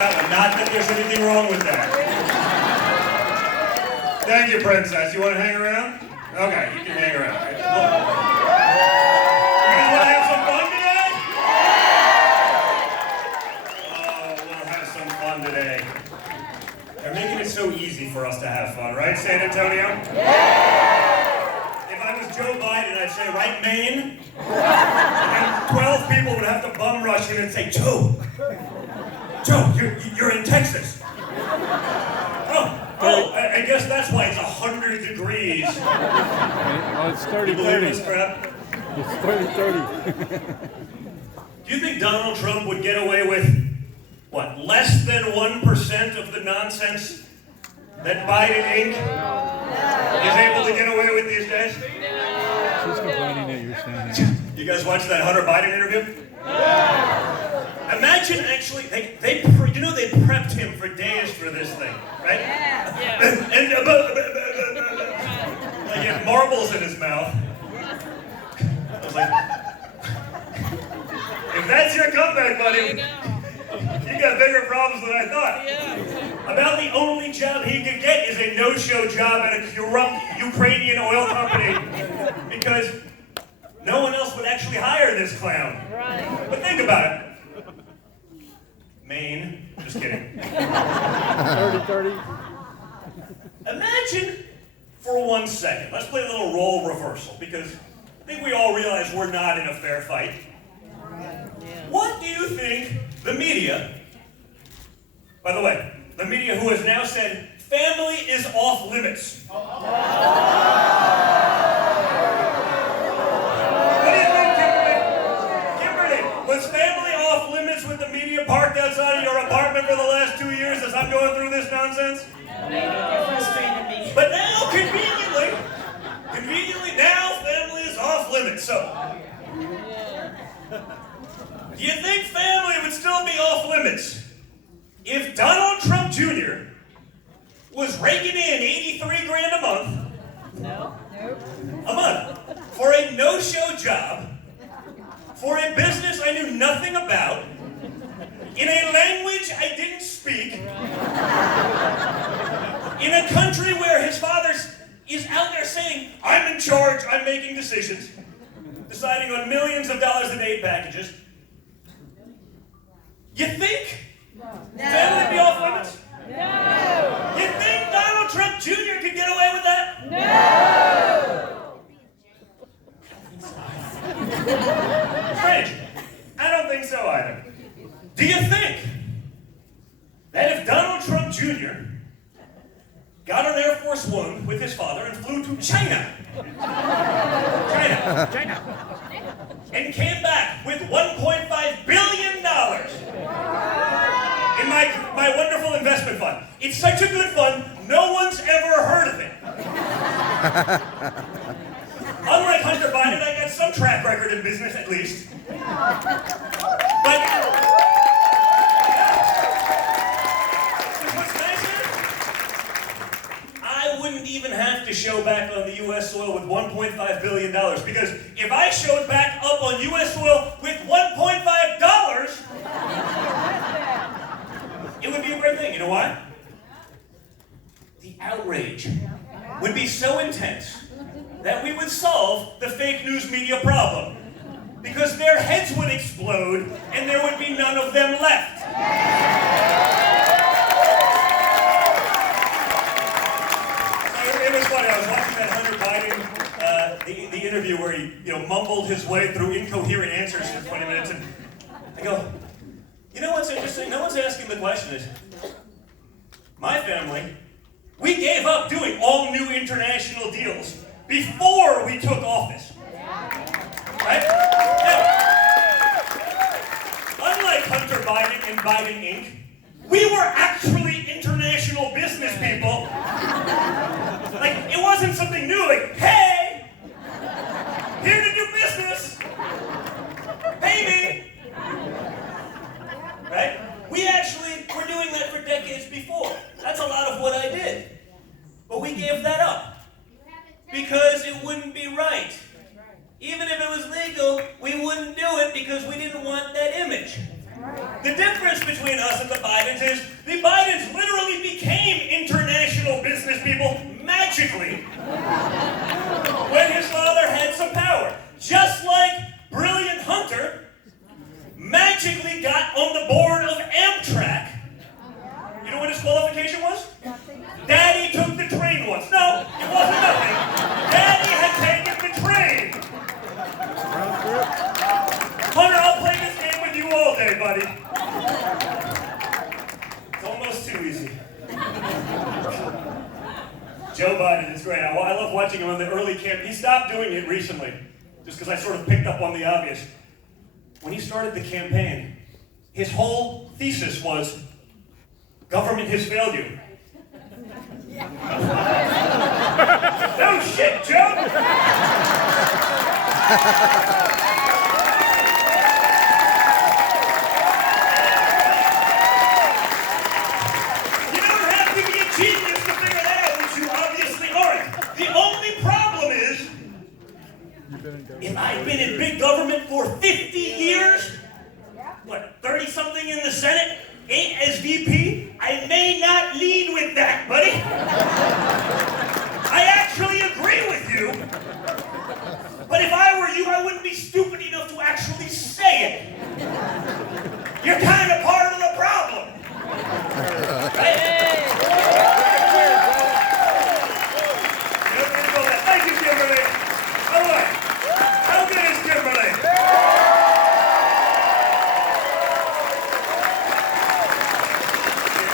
Not that there's anything wrong with that. Thank you, Princess. You want to hang around? Okay, you can hang around. Right? Well, you guys want to have some fun today? Oh, we'll have some fun today. They're making it so easy for us to have fun, right, San Antonio? Yeah! If I was Joe Biden, I'd say, right, Maine? And then 12 people would have to bum rush him and say, Joe, you're in Texas. I guess that's why it's 100 degrees. Well, it's 30, you believe this crap? It's 30. Do you think Donald Trump would get away with, what, less than 1% of the nonsense that Biden Inc. is able to get away with these days? She's complaining that you're standing. You guys watch that Hunter Biden interview? Imagine actually, they prepped him for days for this thing, right? Yeah. And like he had marbles in his mouth. I was like, if that's your comeback, buddy, you got bigger problems than I thought. Yeah. About the only job he could get is a no-show job at a corrupt Ukrainian oil company because no one else would actually hire this clown. Right. But think about it. Maine. Just kidding. 30. Imagine for 1 second. Let's play a little role reversal because I think we all realize we're not in a fair fight. What do you think the media, by the way, the media who has now said family is off limits. What do you think, Kimberly? Was family off limits with the media parked outside of your apartment for the last 2 years as I'm going through this nonsense? But now, conveniently, now family is off limits. So, do you think family would still be off limits if Donald Trump Jr. was raking in $83,000 a month? No. A month for a no-show job, for a business I knew nothing about, in a language I didn't speak, in a country where his father is out there saying, I'm in charge, I'm making decisions, deciding on millions of dollars in aid packages. You think family would be off limits? No. You think Donald Trump Jr. could get away with that? No. Strange. I don't think so either. Do you think that if Donald Trump Jr. got on Air Force One with his father and flew to China, and came back with $1.5 billion in my wonderful investment fund? It's such a good fund, no one's ever heard of it. Unlike Hunter Biden, I got some track record in business at least. But what's nice is, I wouldn't even have to show back on the U.S. soil with $1.5 billion because if I showed back up on U.S. soil with $1.5, it would be a great thing. You know why? The outrage would be so intense that we would solve the fake news media problem because their heads would explode and there would be none of them left. It was funny. I was watching that Hunter Biden, the interview where he mumbled his way through incoherent answers for 20 minutes, and I go, you know what's interesting? No one's asking the question is, my family, we gave up doing all new international deals before we took office. Right? Now, unlike Hunter Biden and Biden Inc., we were actually international business people. Like, it wasn't something new, like, hey, here to do business, pay me. Right? We actually were doing that for decades before. That's a lot of what I did. But we gave that up because it wouldn't be right. Even if it was legal, we wouldn't do it because we didn't want that image. The difference between us and the Bidens is Joe Biden is great. I love watching him on the early camp. He stopped doing it recently, just because I sort of picked up on the obvious. When he started the campaign, his whole thesis was, government has failed you. No shit, Joe! You don't have to be a genius to figure that out, which you obviously aren't. The only problem is, if I've been in big government for 50 years, what, 30-something in the Senate, 8 as VP, I may not lead with that, buddy. I actually agree with you. But if I were you, I wouldn't be stupid enough to actually say it. You're kind of part of the problem. Right? Thank you, Kimberly. All right. How good is Kimberly?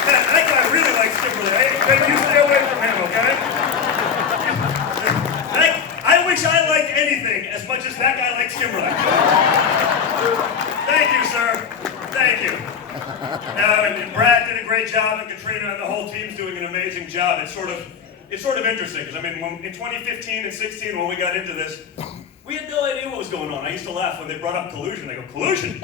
That guy really likes Kimberly. Hey, you stay away from him, okay? I wish I liked anything as much as that guy likes Kimberly. Thank you, sir. Thank you. And Brad did a great job, and Katrina and the whole team's doing an amazing job. It's sort of interesting, because I mean, in 2015 and 16, when we got into this, we had no idea what was going on. I used to laugh when they brought up collusion. They go, collusion?